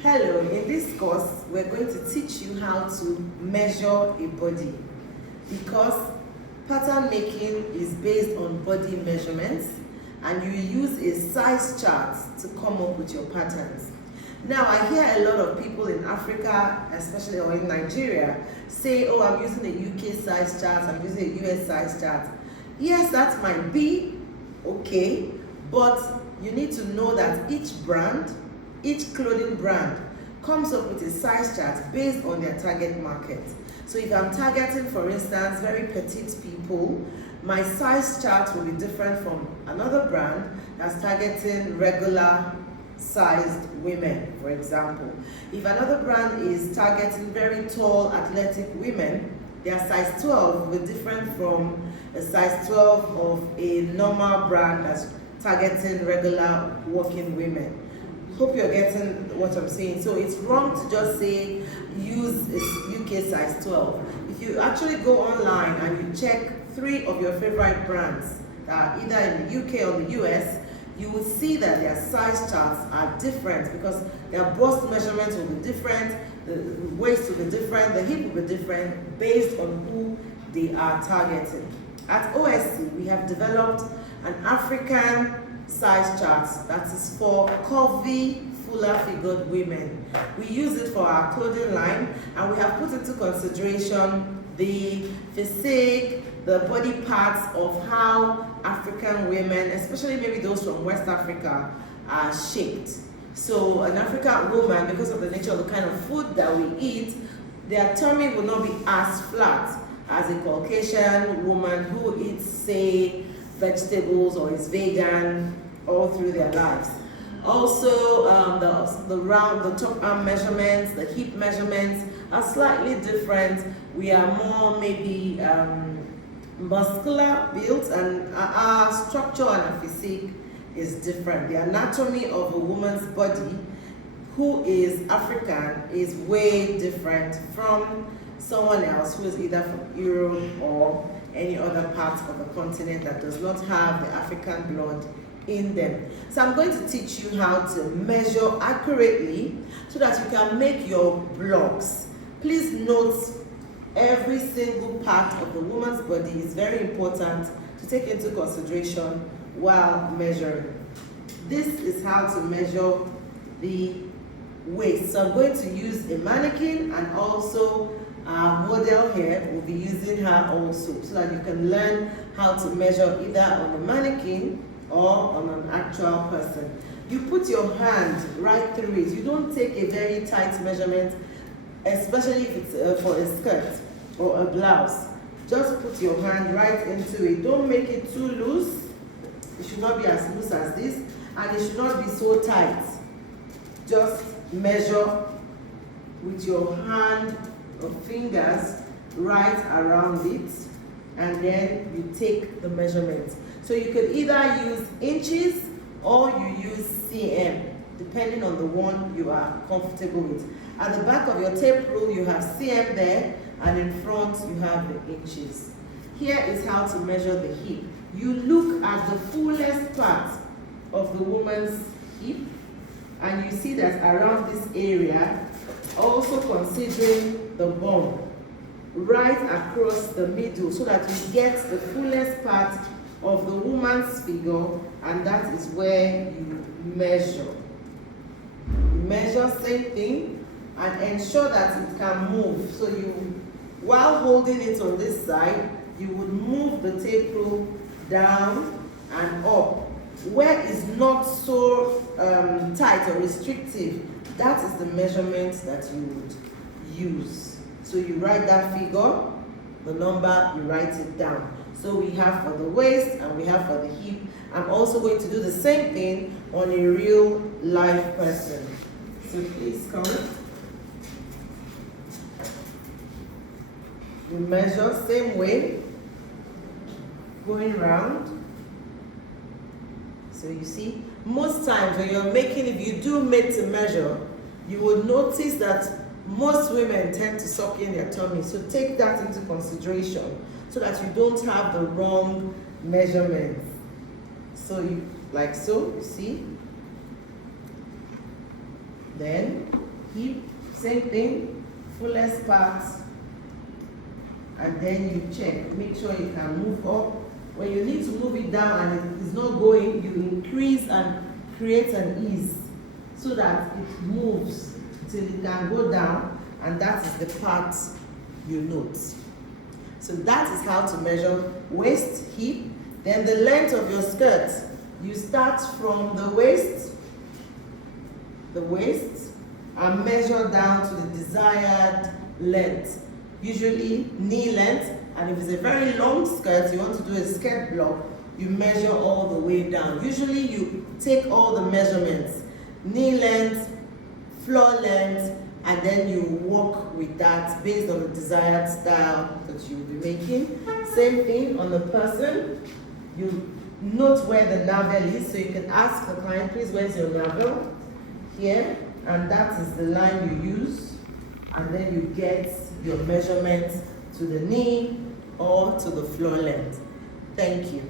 Hello, in this course we're going to teach you how to measure a body, because pattern making is based on body measurements and you use a size chart to come up with your patterns. Now I hear a lot of people in Africa, especially or in Nigeria, say, oh, I'm using a UK size chart, I'm using a US size chart. Yes, that might be okay, but you need to know that each clothing brand comes up with a size chart based on their target market. So if I'm targeting, for instance, very petite people, my size chart will be different from another brand that's targeting regular sized women, for example. If another brand is targeting very tall athletic women, their size 12 will be different from a size 12 of a normal brand that's targeting regular working women. Hope you're getting what I'm saying. So it's wrong to just say use a UK size 12. If you actually go online and you check 3 of your favorite brands that are either in the UK or the US, you will see that their size charts are different because their bust measurements will be different, the waist will be different, the hip will be different based on who they are targeting. At OSC, we have developed an African size chart that is for curvy, fuller figured women. We use it for our clothing line, and we have put into consideration the physique, the body parts of how African women, especially maybe those from West Africa, are shaped. So an African woman, because of the nature of the kind of food that we eat, their tummy will not be as flat as a Caucasian woman who eats, say, vegetables or is vegan all through their lives. Also, the top arm measurements, the hip measurements are slightly different. We are more maybe muscular built, and our structure and our physique is different. The anatomy of a woman's body who is African is way different from someone else who is either from Europe or any other part of the continent that does not have the African blood in them. So I'm going to teach you how to measure accurately so that you can make your blocks. Please note every single part of the woman's body is very important to take into consideration while measuring. This is how to measure the waist. So I'm going to use a mannequin, and also our model here will be using her also, so that you can learn how to measure either on a mannequin or on an actual person. You put your hand right through it. You don't take a very tight measurement, especially if it's for a skirt or a blouse. Just put your hand right into it. Don't make it too loose. It should not be as loose as this, and it should not be so tight. Just measure with your hand or fingers right around it, and then you take the measurements. So you could either use inches or you use cm, depending on the one you are comfortable with. At the back of your tape rule, you have cm there, and in front you have the inches. Here is how to measure the hip. You look at the fullest part of the woman's hip, and you see that around this area, also considering the bum, right across the middle, so that you get the fullest part of the woman's figure, and that is where you measure. You measure same thing and ensure that it can move. So you, while holding it on this side, you would move the tape rule down and up. Where it's not so tight or restrictive, that is the measurement that you would use. So you write that figure, the number, you write it down. So we have for the waist and we have for the hip. I'm also going to do the same thing on a real live person. So please come. You measure same way, going round. So you see, most times when you're making, if you do made to measure, you will notice that most women tend to suck in their tummy. So take that into consideration so that you don't have the wrong measurements. So you, like so, you see. Then hip, same thing, fullest part, and then you check, make sure you can move up. When you need to move it down and it is not going, you increase and create an ease so that it moves till it can go down, and that is the part you note. So that is how to measure waist, hip. Then the length of your skirt. You start from the waist, and measure down to the desired length. Usually knee length, and if it's a very long skirt, you want to do a skirt block, you measure all the way down. Usually you take all the measurements, knee length, floor length, and then you work with that based on the desired style that you'll be making. Same thing on the person. You note where the navel is, so you can ask the client, please, where's your navel? Here, and that is the line you use, and then you get your measurement to the knee or to the floor length. Thank you.